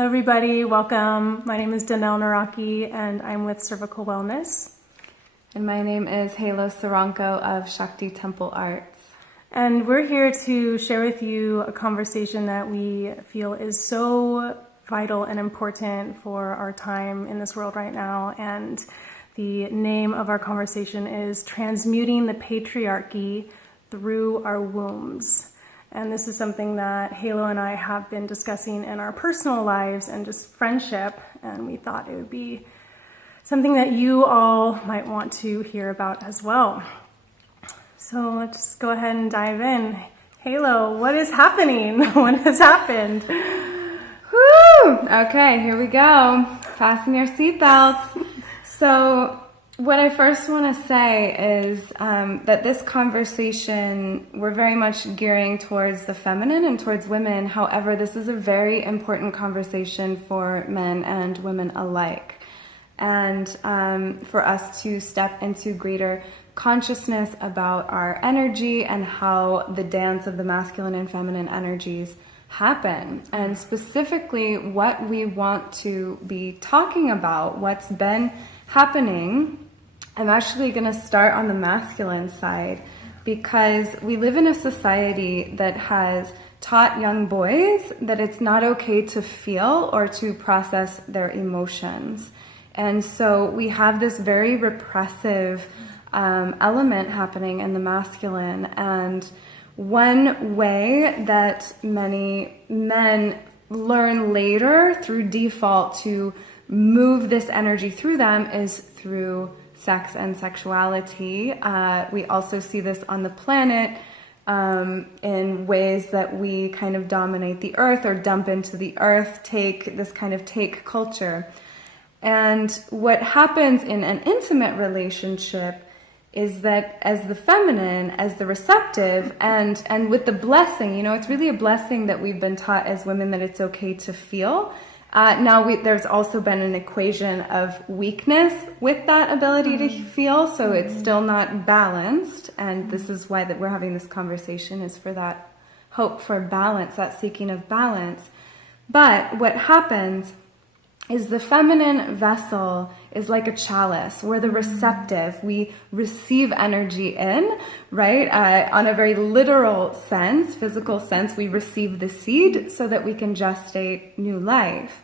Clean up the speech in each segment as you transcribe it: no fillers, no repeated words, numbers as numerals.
Hello everybody, welcome. My name is Denell Nawrocki and I'm with Cervical Wellness. And my name is Halo Saranko of Shakti Temple Arts. And we're here to share with you a conversation that we feel is so vital and important for our time in this world right now. And the name of our conversation is Transmuting the Patriarchy Through Our Wombs. And this is something that Halo and I have been discussing in our personal lives and just friendship. And we thought it would be something that you all might want to hear about as well. So let's go ahead and dive in. Halo, what is happening? What has happened? Woo! Okay, here we go. Fasten your seatbelts. So what I first want to say is that this conversation, we're very much gearing towards the feminine and towards women. However, this is a very important conversation for men and women alike. And for us to step into greater consciousness about our energy and how the dance of the masculine and feminine energies happen. And specifically what we want to be talking about, what's been happening. I'm actually going to start on the masculine side because we live in a society that has taught young boys that it's not okay to feel or to process their emotions. And so we have this very repressive element happening in the masculine. And one way that many men learn later through default to move this energy through them is through sex and sexuality. We also see this on the planet in ways that we kind of dominate the earth or dump into the earth, take this kind of take culture. And what happens in an intimate relationship is that as the feminine, as the receptive, and with the blessing, you know, it's really a blessing that we've been taught as women that it's okay to feel. There's also been an equation of weakness with that ability to feel, so it's still not balanced, and this is why that we're having this conversation, is for that hope for balance, that seeking of balance. But what happens is the feminine vessel is like a chalice. We're the receptive. We receive energy in, right? On a very literal sense, physical sense, we receive the seed so that we can gestate new life.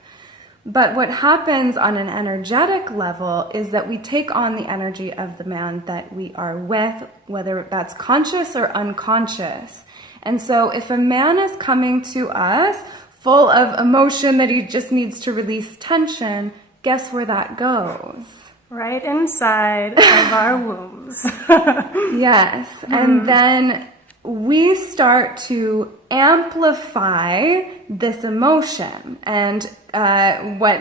But what happens on an energetic level is that we take on the energy of the man that we are with, whether that's conscious or unconscious. And so if a man is coming to us full of emotion that he just needs to release tension, guess where that goes? Right inside of our wombs. Yes. And then we start to amplify this emotion, and what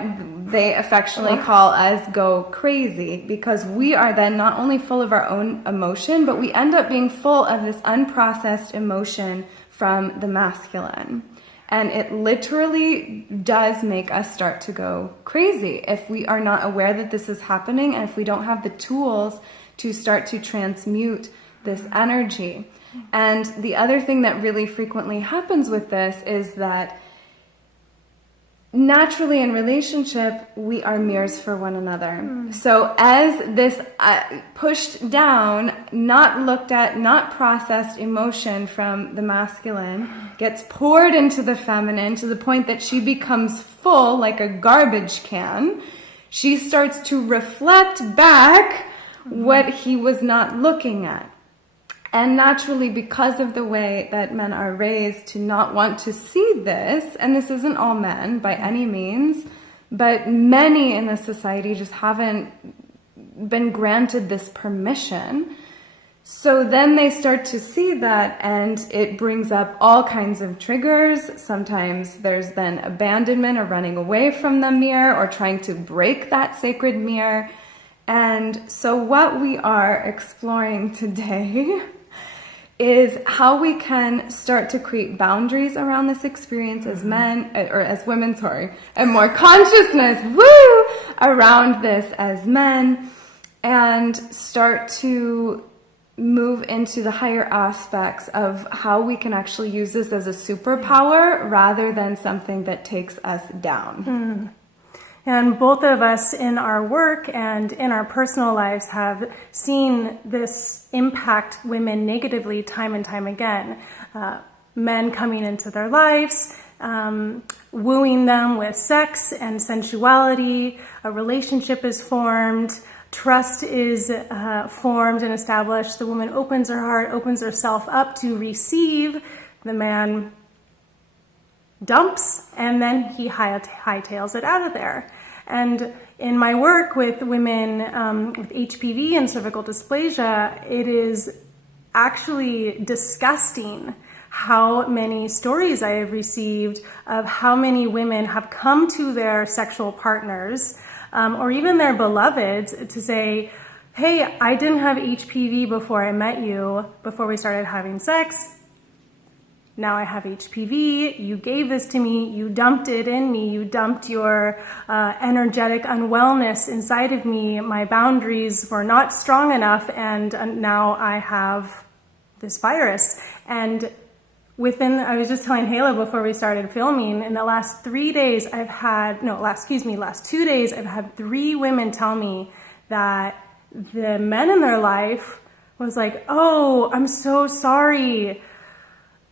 they affectionately call us go crazy, because we are then not only full of our own emotion, but we end up being full of this unprocessed emotion from the masculine. And it literally does make us start to go crazy if we are not aware that this is happening and if we don't have the tools to start to transmute this energy. And the other thing that really frequently happens with this is that naturally in relationship, we are mirrors for one another. So as this pushed down, not looked at, not processed emotion from the masculine gets poured into the feminine to the point that she becomes full like a garbage can, she starts to reflect back what he was not looking at. And naturally, because of the way that men are raised to not want to see this, and this isn't all men by any means, but many in this society just haven't been granted this permission. So then they start to see that, and it brings up all kinds of triggers. Sometimes there's then abandonment or running away from the mirror or trying to break that sacred mirror. And so what we are exploring today is how we can start to create boundaries around this experience as men, or as women, and more consciousness, around this as men, and start to move into the higher aspects of how we can actually use this as a superpower rather than something that takes us down. And both of us in our work and in our personal lives have seen this impact women negatively time and time again. Men coming into their lives, wooing them with sex and sensuality, a relationship is formed, trust is formed and established. The woman opens her heart, opens herself up to receive. The man dumps, and then he hightails it out of there. And in my work with women with HPV and cervical dysplasia, it is actually disgusting how many stories I have received of how many women have come to their sexual partners or even their beloveds to say, hey, I didn't have HPV before I met you, before we started having sex. Now I have HPV, you gave this to me, you dumped it in me, you dumped your energetic unwellness inside of me, my boundaries were not strong enough, and now I have this virus. And I was just telling Hala before we started filming, in the last 3 days last 2 days, I've had 3 women tell me that the men in their life was like, oh, I'm so sorry,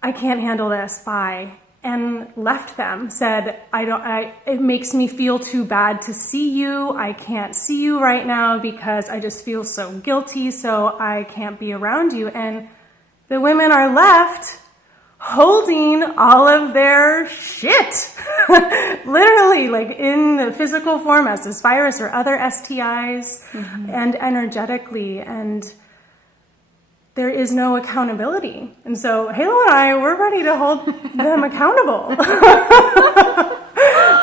I can't handle this, bye, and left them, said, it makes me feel too bad to see you, I can't see you right now because I just feel so guilty, so I can't be around you. And the women are left holding all of their shit, literally, like in the physical form as this virus or other STIs, and energetically, and there is no accountability. And so Hala and I, we're ready to hold them accountable.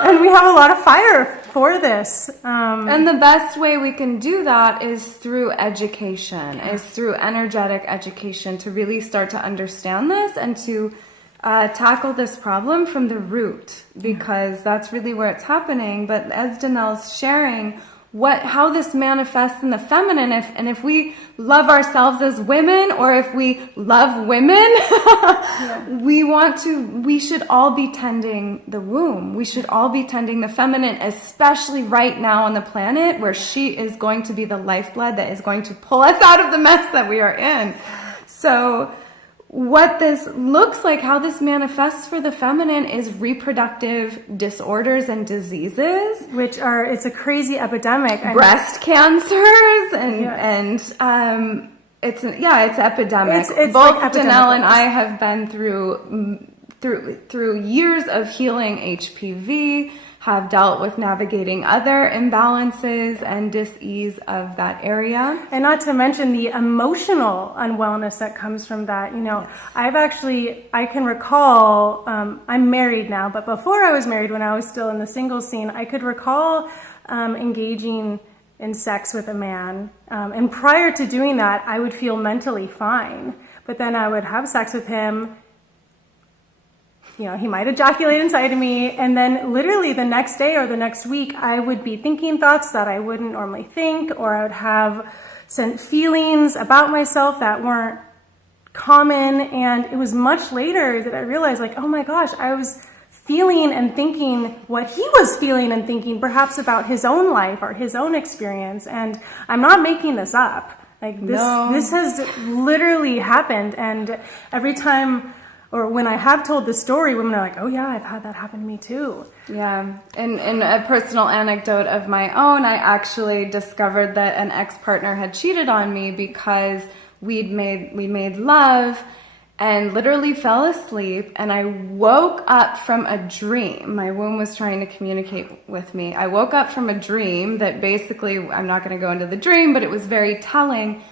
And we have a lot of fire for this. And the best way we can do that is through education, is through energetic education, to really start to understand this and to tackle this problem from the root, because that's really where it's happening. But as Denell's sharing, how this manifests in the feminine, if we love ourselves as women, or if we love women, we should all be tending the womb. We should all be tending the feminine, especially right now on the planet where she is going to be the lifeblood that is going to pull us out of the mess that we are in. So what this looks like, how this manifests for the feminine, is reproductive disorders and diseases, it's a crazy epidemic. Breast cancers and it's epidemic. It's both like Denell and I have been through years of healing HPV, have dealt with navigating other imbalances and dis-ease of that area. And not to mention the emotional unwellness that comes from that. I can recall, I'm married now, but before I was married, when I was still in the single scene, I could recall engaging in sex with a man. And prior to doing that, I would feel mentally fine. But then I would have sex with him, he might ejaculate inside of me, and then literally the next day or the next week, I would be thinking thoughts that I wouldn't normally think, or I would have feelings about myself that weren't common. And it was much later that I realized, oh my gosh, I was feeling and thinking what he was feeling and thinking, perhaps about his own life or his own experience. And I'm not making this up. This has literally happened. And every time, or when I have told the story, women are like, oh yeah, I've had that happen to me too. Yeah. In a personal anecdote of my own, I actually discovered that an ex-partner had cheated on me because we made love and literally fell asleep, and I woke up from a dream. My womb was trying to communicate with me. I woke up from a dream that basically, I'm not going to go into the dream, but it was very telling.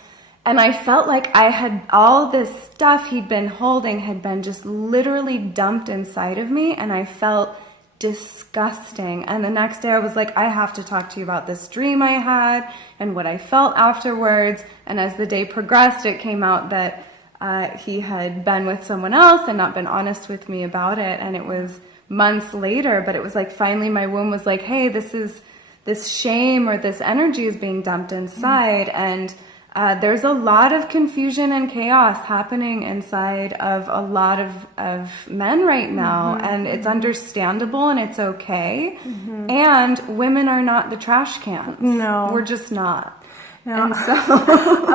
And I felt like I had all this stuff he'd been holding had been just literally dumped inside of me, and I felt disgusting. And the next day I was like, I have to talk to you about this dream I had and what I felt afterwards. And as the day progressed, it came out that he had been with someone else and not been honest with me about it. And it was months later, but it was like finally my womb was like, hey, this shame or this energy is being dumped inside. And There's a lot of confusion and chaos happening inside of a lot of men right now, and it's understandable and it's okay. And women are not the trash cans. No. We're just not. No. And so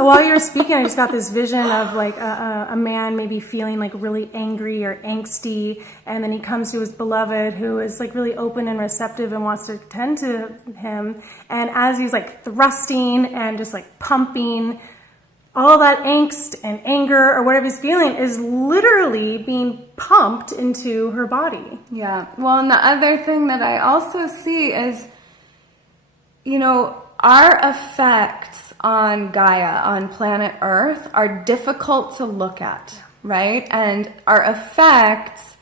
while you're speaking, I just got this vision of like a man maybe feeling like really angry or angsty, and then he comes to his beloved who is like really open and receptive and wants to tend to him. And as he's like thrusting and just like pumping, all that angst and anger or whatever he's feeling is literally being pumped into her body. Yeah. Well, and the other thing that I also see is, you know, our effects on Gaia, on planet Earth, are difficult to look at, right? And our effects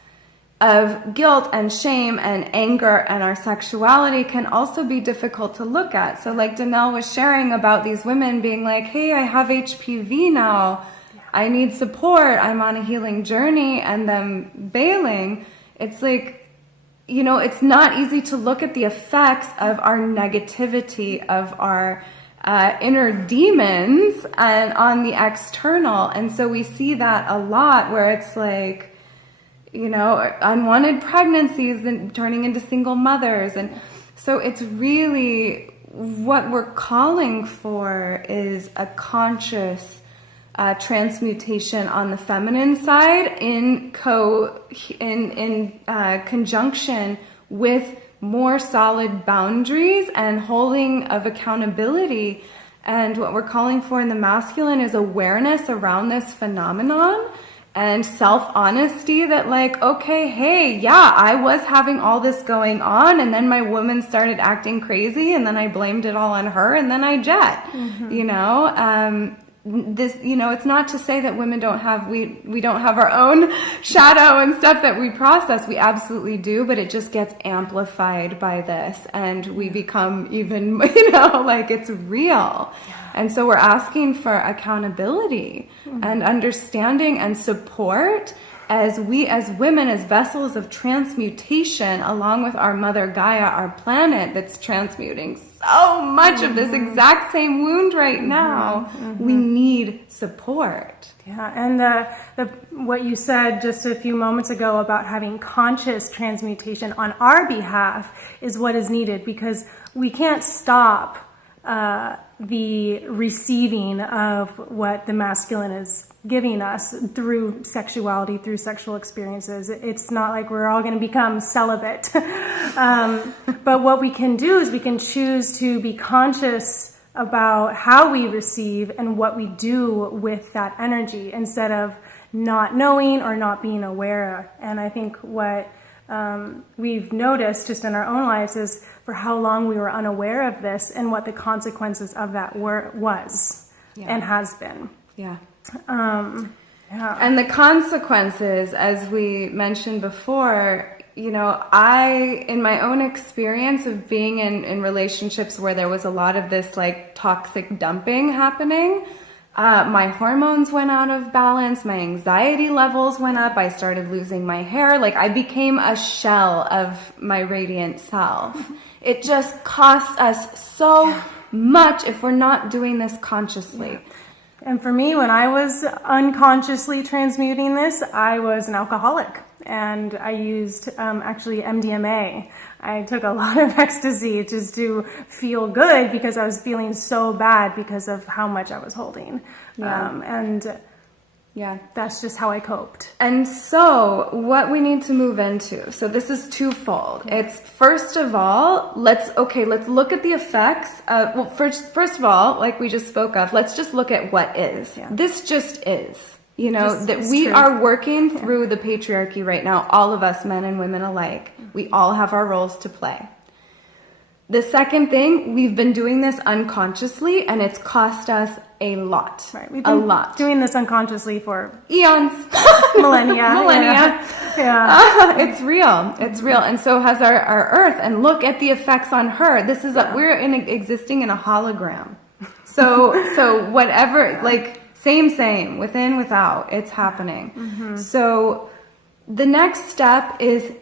of guilt and shame and anger and our sexuality can also be difficult to look at. So like Denell was sharing about these women being like, hey, I have HPV now. I need support. I'm on a healing journey, and them bailing. It's like, you know, it's not easy to look at the effects of our negativity, of our inner demons, and on the external. And so we see that a lot where it's like, you know, unwanted pregnancies and turning into single mothers. And so it's really what we're calling for is a conscious transmutation on the feminine side in conjunction with more solid boundaries and holding of accountability. And what we're calling for in the masculine is awareness around this phenomenon and self-honesty that like, okay, hey, yeah, I was having all this going on, and then my woman started acting crazy, and then I blamed it all on her, and then I jet, you know? This, you know, it's not to say that women don't have, we don't have our own shadow and stuff that we process. We absolutely do, but it just gets amplified by this, and we become even, you know, like it's real. And so we're asking for accountability and understanding and support as we as women, as vessels of transmutation, along with our mother Gaia, our planet that's transmuting so much of this exact same wound right now. We need support. Yeah, and what you said just a few moments ago about having conscious transmutation on our behalf is what is needed, because we can't stop the receiving of what the masculine is giving us through sexuality, through sexual experiences. It's not like we're all going to become celibate. But what we can do is we can choose to be conscious about how we receive and what we do with that energy instead of not knowing or not being aware. And I think what we've noticed just in our own lives is for how long we were unaware of this and what the consequences of that was and has been. Yeah. Yeah. And the consequences, as we mentioned before, you know, in my own experience of being in relationships where there was a lot of this like toxic dumping happening, my hormones went out of balance, my anxiety levels went up, I started losing my hair, like I became a shell of my radiant self. It just costs us so much if we're not doing this consciously. And for me, when I was unconsciously transmuting this, I was an alcoholic, and I used actually MDMA. I took a lot of ecstasy just to feel good because I was feeling so bad because of how much I was holding. Yeah, that's just how I coped. And so what we need to move into, so this is twofold. It's first of all, let's look at the effects. First of all, like we just spoke of, let's just look at what is. Yeah. This just is. You know, that we are working through the patriarchy right now, all of us, men and women alike. We all have our roles to play. The second thing, we've been doing this unconsciously, and it's cost us a lot. Right, we've been doing this unconsciously for eons, millennia. Yeah. It's real. It's real, and so has our Earth. And look at the effects on her. This is we're existing in a hologram. So whatever, like same, within, without, it's happening. So the next step is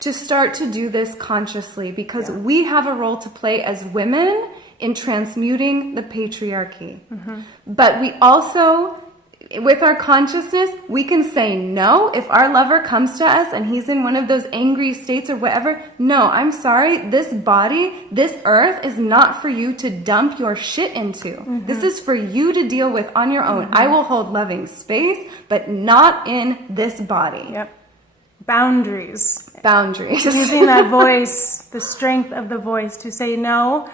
to start to do this consciously, because we have a role to play as women in transmuting the patriarchy. But we also, with our consciousness, we can say no. If our lover comes to us and he's in one of those angry states or whatever, no, I'm sorry, this body, this earth is not for you to dump your shit into. This is for you to deal with on your own. I will hold loving space, but not in this body. Yep. Boundaries. Using that voice, the strength of the voice to say, no,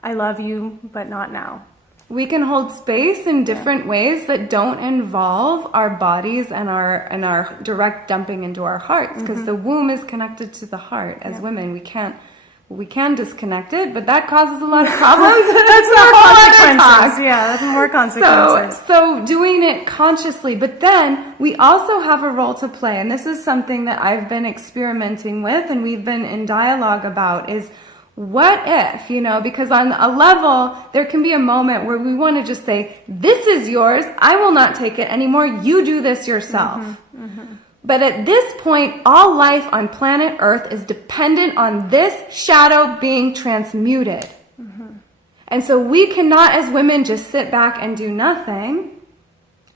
I love you, but not now. We can hold space in different ways that don't involve our bodies and our direct dumping into our hearts, because the womb is connected to the heart. As women, we can disconnect it, but that causes a lot of problems. That's more consequences. Yeah, that's more consequences. So doing it consciously, but then we also have a role to play, and this is something that I've been experimenting with and we've been in dialogue about, is what if, because on a level, there can be a moment where we want to just say, this is yours, I will not take it anymore, you do this yourself. But at this point, all life on planet Earth is dependent on this shadow being transmuted. And so we cannot, as women, just sit back and do nothing.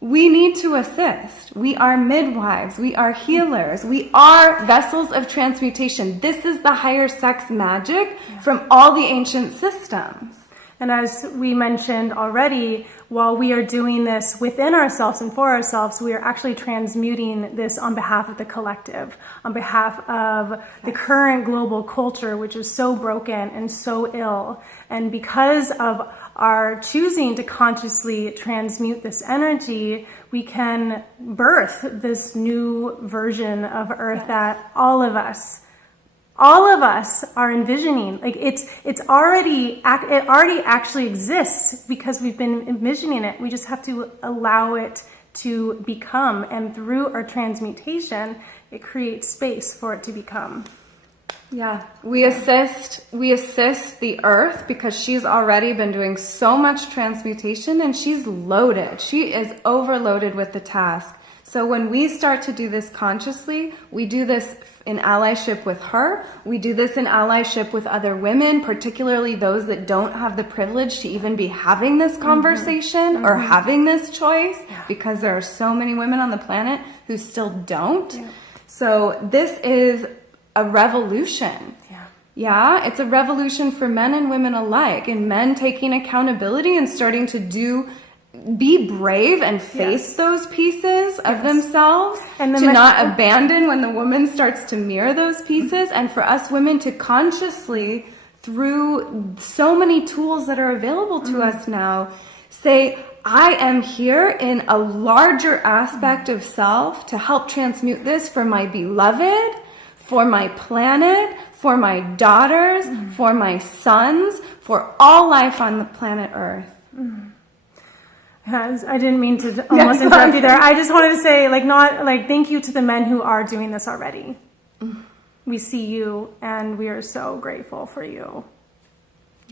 We need to assist. We are midwives. We are healers. We are vessels of transmutation. This is the higher sex magic from all the ancient systems. And as we mentioned already, while we are doing this within ourselves and for ourselves, we are actually transmuting this on behalf of the collective, on behalf of the current global culture, which is so broken and so ill. And because of our choosing to consciously transmute this energy, we can birth this new version of Earth that all of us are envisioning. Like it already actually exists because we've been envisioning it. We just have to allow it to become, and through our transmutation, it creates space for it to become. Yeah, we assist the earth because she's already been doing so much transmutation and she's loaded. She is overloaded with the task. So when we start to do this consciously, we do this in allyship with her. We do this in allyship with other women, particularly those that don't have the privilege to even be having this conversation or having this choice, because there are so many women on the planet who still don't. So this is a revolution. Yeah, it's a revolution for men and women alike, and men taking accountability and starting to be brave and face those pieces of themselves, and to not abandon when the woman starts to mirror those pieces, and for us women to consciously, through so many tools that are available to us now, say, I am here in a larger aspect of self to help transmute this for my beloved, for my planet, for my daughters, for my sons, for all life on the planet Earth. I didn't mean to almost interrupt you there. I just wanted to say, thank you to the men who are doing this already. We see you, and we are so grateful for you.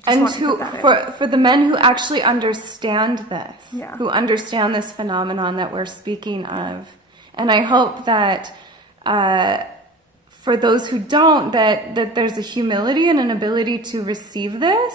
And for the men who actually understand this, who understand this phenomenon that we're speaking of. And I hope that for those who don't, that there's a humility and an ability to receive this,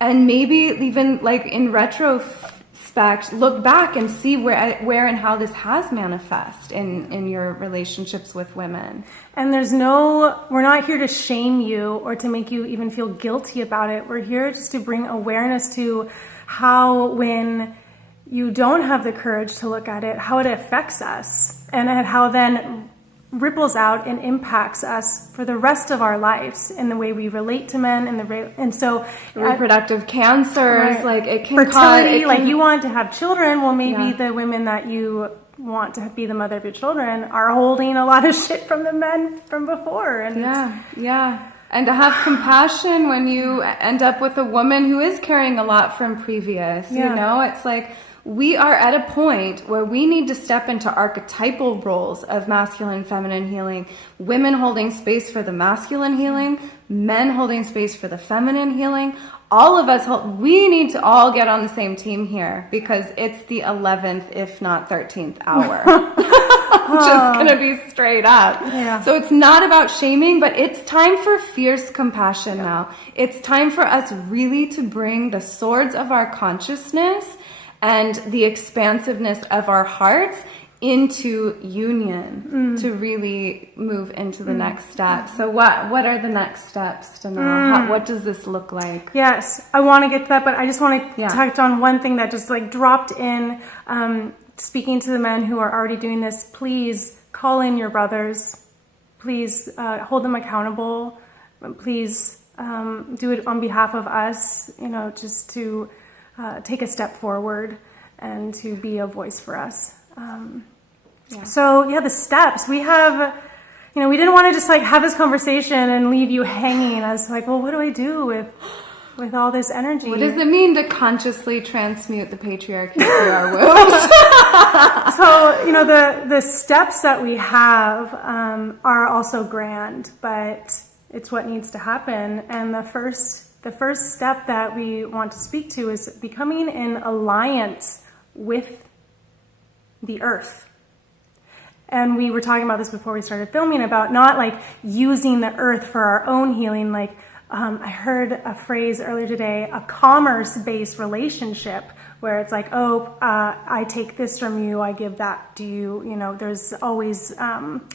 and maybe even in retrospect, look back and see where and how this has manifest in your relationships with women. And we're not here to shame you or to make you even feel guilty about it. We're here just to bring awareness to how, when you don't have the courage to look at it, how it affects us, and how then ripples out and impacts us for the rest of our lives in the way we relate to men, and so reproductive cancers, it can fertility, you want to have children. Well, maybe the women that you want to be the mother of your children are holding a lot of shit from the men from before. And and to have compassion when you end up with a woman who is carrying a lot from previous. It's we are at a point where we need to step into archetypal roles of masculine and feminine healing. Women holding space for the masculine healing, men holding space for the feminine healing. All of us, we need to all get on the same team here because it's the 11th, if not 13th hour. Just gonna be straight up. Yeah. So it's not about shaming, but it's time for fierce compassion now. It's time for us really to bring the swords of our consciousness and the expansiveness of our hearts into union to really move into the next step. So what are the next steps, Denell? What does this look like? Yes, I want to get to that, but I just want to touch on one thing that just like dropped in. Speaking to the men who are already doing this, please call in your brothers. Please hold them accountable. Please do it on behalf of us, just to take a step forward and to be a voice for us. So the steps we have, we didn't want to just like have this conversation and leave you hanging as like, well, what do I do with all this energy? What does it mean to consciously transmute the patriarchy through our wombs? So, the steps that we have are also grand, but it's what needs to happen. And the first step that we want to speak to is becoming in alliance with the earth. And we were talking about this before we started filming about not like using the earth for our own healing. Like I heard a phrase earlier today, a commerce-based relationship where it's like, I take this from you, I give that to you. There's always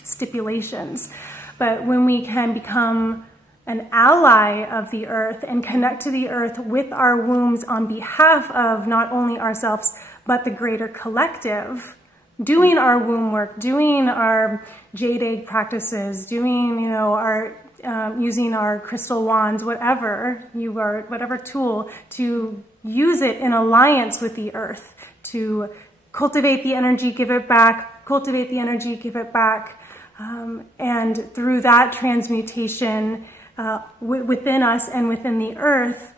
stipulations. But when we can become an ally of the earth and connect to the earth with our wombs on behalf of not only ourselves, but the greater collective, doing our womb work, doing our jade egg practices, doing, our using our crystal wands, whatever tool, to use it in alliance with the earth, to cultivate the energy, give it back, cultivate the energy, give it back. And through that transmutation within us and within the earth,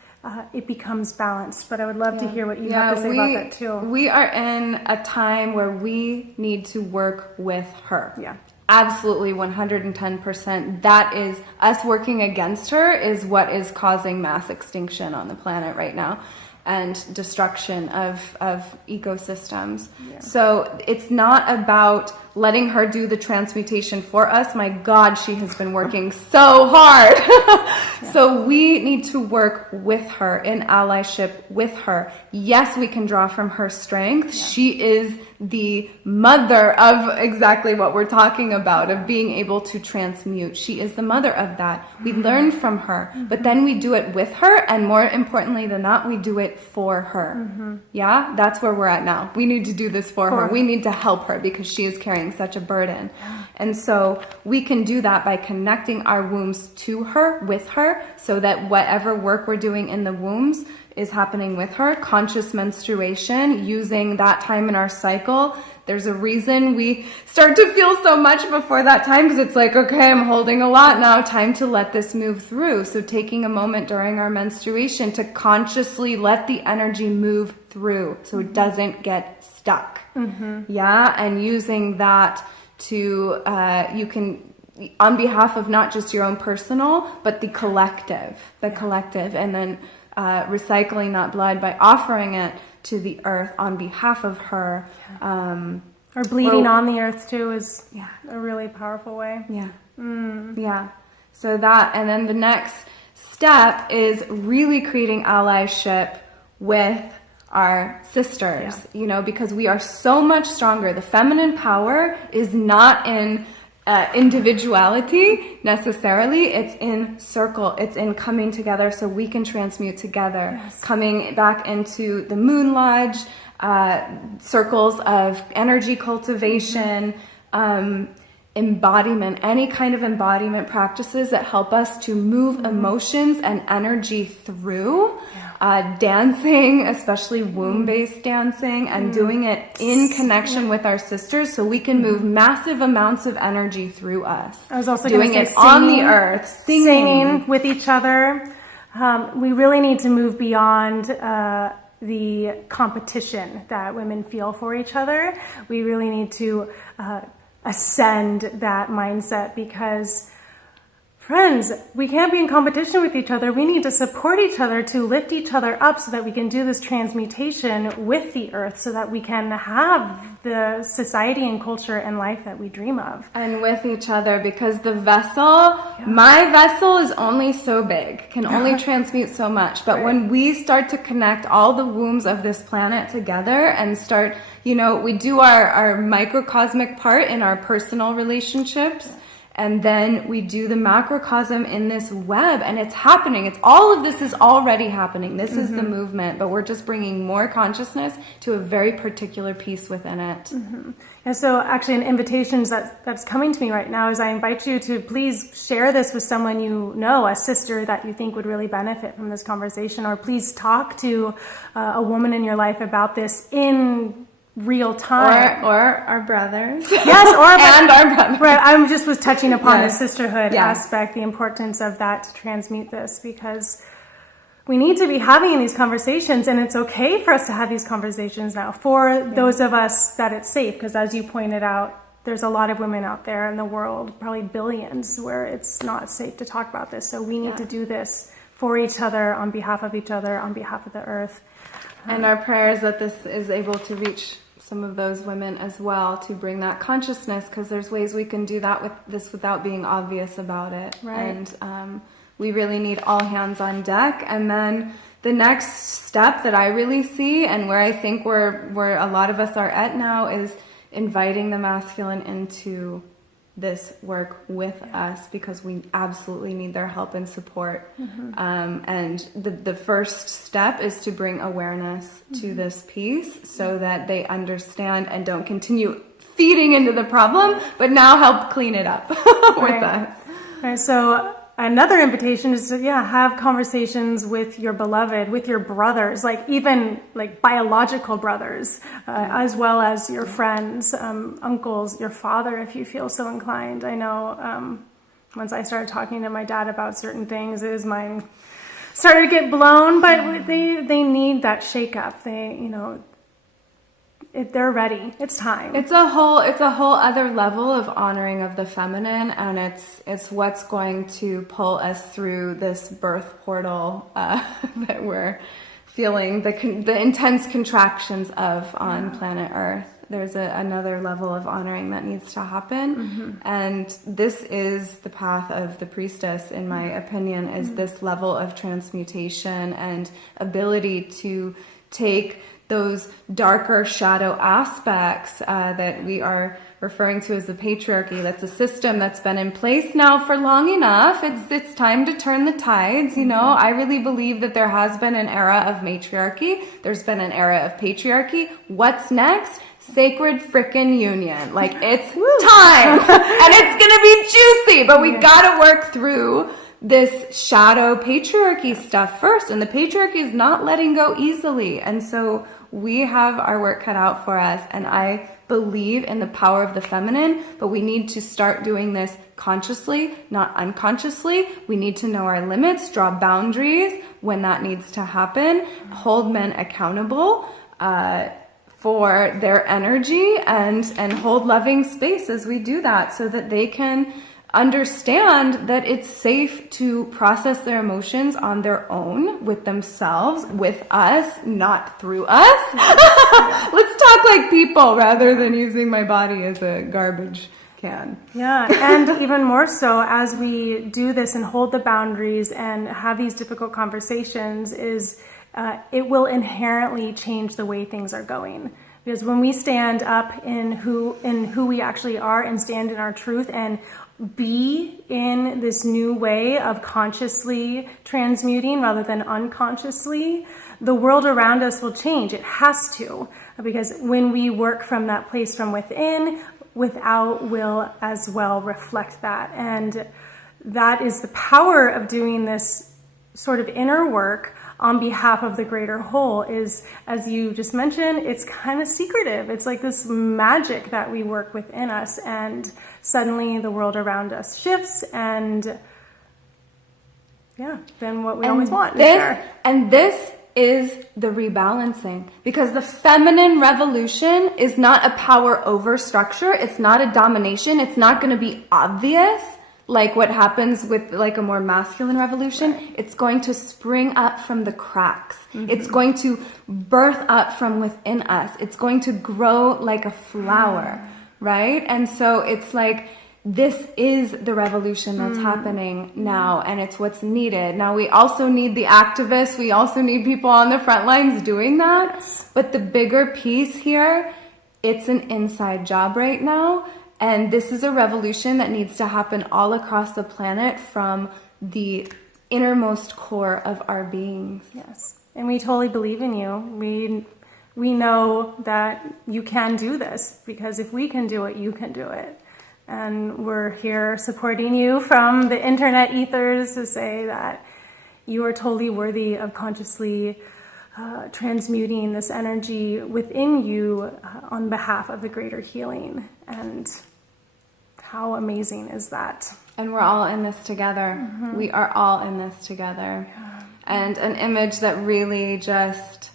it becomes balanced. But I would love to hear what you have to say about that too. We are in a time where we need to work with her. Yeah. Absolutely, 110%. That is, us working against her is what is causing mass extinction on the planet right now and destruction of ecosystems. Yeah. So it's not about letting her do the transmutation for us. My God, she has been working so hard. So we need to work with her, in allyship with her. Yes, we can draw from her strength. Yeah. She is the mother of exactly what we're talking about, of being able to transmute. She is the mother of that. We learn from her, but then we do it with her, and more importantly than that, we do it for her. Yeah, that's where we're at now. We need to do this for her. We need to help her because she is carrying such a burden. And so we can do that by connecting our wombs to her, with her, so that whatever work we're doing in the wombs is happening with her. Conscious menstruation, using that time in our cycle. There's a reason we start to feel so much before that time, because it's like, okay, I'm holding a lot now, time to let this move through. So taking a moment during our menstruation to consciously let the energy move through so it doesn't get stuck. Yeah, and using that to, you can, on behalf of not just your own personal, but the collective, and then recycling that blood by offering it to the earth on behalf of her. Or bleeding on the earth too is a really powerful way. Yeah. So that, and then the next step is really creating allyship with our sisters, because we are so much stronger. The feminine power is not in individuality necessarily, it's in circle, it's in coming together so we can transmute together, coming back into the moon lodge, circles of energy cultivation, embodiment, any kind of embodiment practices that help us to move emotions and energy through. Dancing, especially womb-based dancing, and doing it in connection with our sisters so we can move massive amounts of energy through us. I was also doing it on the earth, singing with each other. We really need to move beyond the competition that women feel for each other. We really need to ascend that mindset, because friends, we can't be in competition with each other. We need to support each other to lift each other up so that we can do this transmutation with the earth, so that we can have the society and culture and life that we dream of. And with each other, because the vessel, my vessel is only so big, can only transmute so much. But when we start to connect all the wombs of this planet together and start, we do our microcosmic part in our personal relationships. And then we do the macrocosm in this web, and it's happening. All of this is already happening. This is the movement, but we're just bringing more consciousness to a very particular piece within it. And so actually an invitation that's coming to me right now is I invite you to please share this with someone you know, a sister that you think would really benefit from this conversation, or please talk to a woman in your life about this in real time, or our brothers. Yes, and our brothers. Right, I was touching upon the sisterhood aspect, the importance of that to transmute this, because we need to be having these conversations, and it's okay for us to have these conversations now for those of us that it's safe, because as you pointed out, there's a lot of women out there in the world, probably billions, where it's not safe to talk about this. So we need to do this for each other, on behalf of each other, on behalf of the earth. And our prayer is that this is able to reach some of those women as well, to bring that consciousness, because there's ways we can do that with this without being obvious about it. Right. And we really need all hands on deck. And then the next step that I really see, and where I think where a lot of us are at now, is inviting the masculine into this work with us, because we absolutely need their help and support. And the first step is to bring awareness to this piece, so that they understand and don't continue feeding into the problem, but now help clean it up with us. Right. So another invitation is to have conversations with your beloved, with your brothers, even biological brothers, as well as your friends, uncles, your father, if you feel so inclined. I know once I started talking to my dad about certain things, his mind started to get blown, but they need that shake up. They're ready. It's time. It's a whole other level of honoring of the feminine, and it's what's going to pull us through this birth portal that we're feeling the intense contractions of on planet Earth. There's another level of honoring that needs to happen, and this is the path of the priestess, in my opinion, is this level of transmutation and ability to take those darker shadow aspects that we are referring to as the patriarchy. That's a system that's been in place now for long enough. It's time to turn the tides. I really believe that there has been an era of matriarchy. There's been an era of patriarchy. What's next? Sacred frickin' union. It's time, and it's gonna be juicy, but we gotta work through this shadow patriarchy stuff first, and the patriarchy is not letting go easily, and so we have our work cut out for us. And I believe in the power of the feminine, but we need to start doing this consciously, not unconsciously. We need to know our limits, draw boundaries when that needs to happen, hold men accountable for their energy, and hold loving space as we do that, so that they can understand that it's safe to process their emotions on their own, with themselves, with us, not through us. Let's talk like people rather than using my body as a garbage can. Yeah, and even more so as we do this and hold the boundaries and have these difficult conversations, is it will inherently change the way things are going. Because when we stand up in who we actually are, and stand in our truth, and be in this new way of consciously transmuting rather than unconsciously, the world around us will change. It has to, because when we work from that place from within, without will as well reflect that. And that is the power of doing this sort of inner work on behalf of the greater whole. Is, as you just mentioned, it's kind of secretive. It's like this magic that we work within us, and suddenly the world around us shifts, and then what we always want is there. And this is the rebalancing, because the feminine revolution is not a power over structure. It's not a domination. It's not going to be obvious. like what happens with like a more masculine revolution, it's going to spring up from the cracks. It's going to birth up from within us. It's going to grow like a flower, right? And so it's like, this is the revolution that's happening now, and it's what's needed. Now, we also need the activists. We also need people on the front lines doing that. Yes. But the bigger piece here, it's an inside job right now. And this is a revolution that needs to happen all across the planet from the innermost core of our beings. Yes. And we totally believe in you. We know that you can do this, because if we can do it, you can do it. And we're here supporting you from the internet ethers to say that you are totally worthy of consciously transmuting this energy within you on behalf of the greater healing. And how amazing is that? And we're all in this together. We are all in this together. Yeah. And an image that really just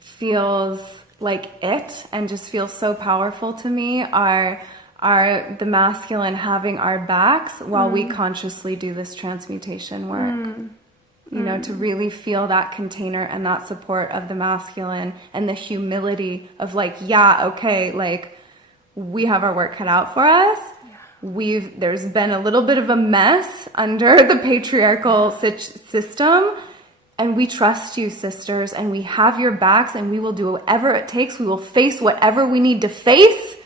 feels like it, and just feels so powerful to me, are the masculine having our backs while we consciously do this transmutation work. You know, to really feel that container and that support of the masculine, and the humility of like, yeah, okay, like we have our work cut out for us. There's been a little bit of a mess under the patriarchal system. And we trust you, sisters, and we have your backs, and we will do whatever it takes. We will face whatever we need to face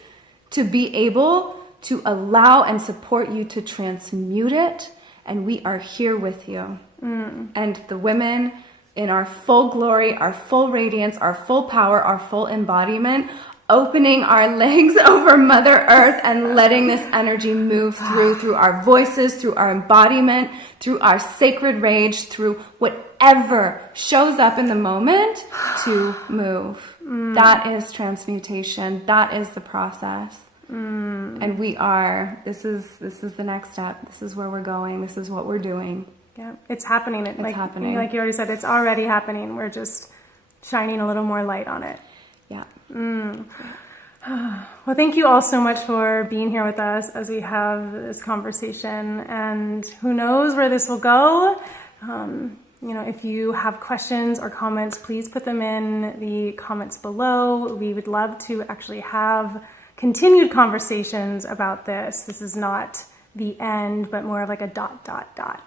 to be able to allow and support you to transmute it. And we are here with you. And the women in our full glory, our full radiance, our full power, our full embodiment, opening our legs over Mother Earth and letting this energy move through our voices, through our embodiment, through our sacred rage, through whatever shows up in the moment to move. That is transmutation. That is the process. And this is the next step. This is where we're going. This is what we're doing. Yeah, it's happening. It's happening. Like you already said, it's already happening. We're just shining a little more light on it. Yeah. Well, thank you all so much for being here with us as we have this conversation, and who knows where this will go. If you have questions or comments, please put them in the comments below. We would love to actually have continued conversations about this. This is not the end, but more of like a ... Yeah.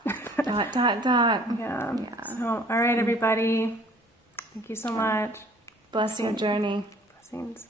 So, all right, everybody. Thank you so much. Bless your journey. Blessings.